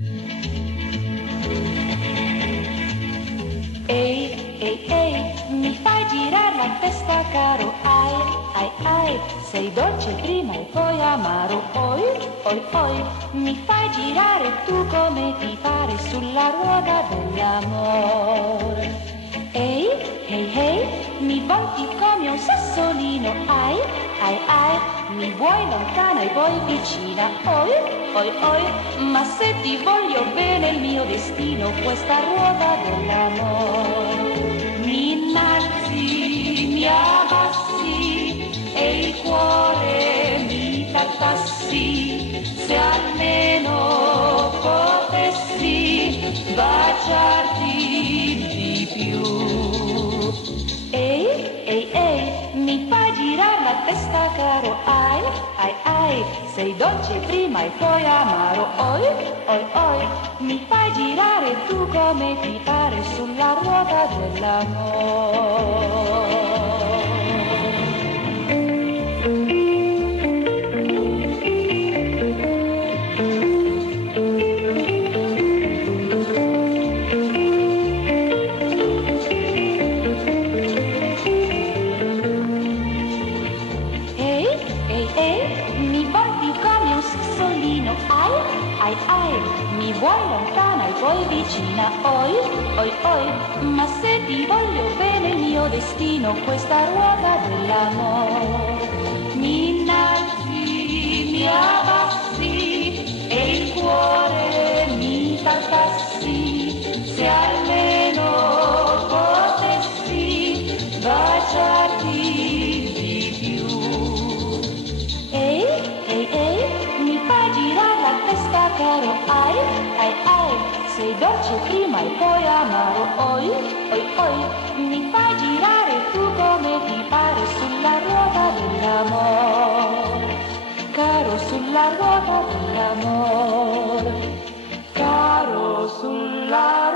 Ehi, ehi, ehi, mi fai girare la testa caro, ai, ai, ai, sei dolce prima e poi amaro, oi, oi, oi, mi fai girare tu come ti pare sulla ruota dell'amore. Ehi, ehi, ehi, mi volti come un sassolino, ai, ai, ai, mi vuoi lontana e poi vicina, oi, oi, oi, ma se ti voglio bene il mio destino, questa ruota dell'amore. Mi innalzi, mi abbassi e il cuore mi tartassi, se almeno potessi baciarti di più. Ehi, ehi, ehi, mi fai girare la testa caro, ai, ai, ai, sei dolce prima e poi amaro, oi, oi, oi, mi fai girare tu come ti pare sulla ruota dell'amore. Ai, ai, ai, mi vuoi lontana e poi vicina, oi, oi, oi, ma se ti voglio bene il mio destino, questa ruota dell'amore. Mi innalzi, mi abbassi e il cuore mi tartassi, se almeno potessi baciarti di più. Ehi, ehi, ehi, mi fai girare la testa caro, ai, ai, ai, sei dolce prima e poi amaro, oi, oi, oi, mi fai girare tu come ti pare sulla ruota dell'amore, caro sulla ruota dell'amore, caro sulla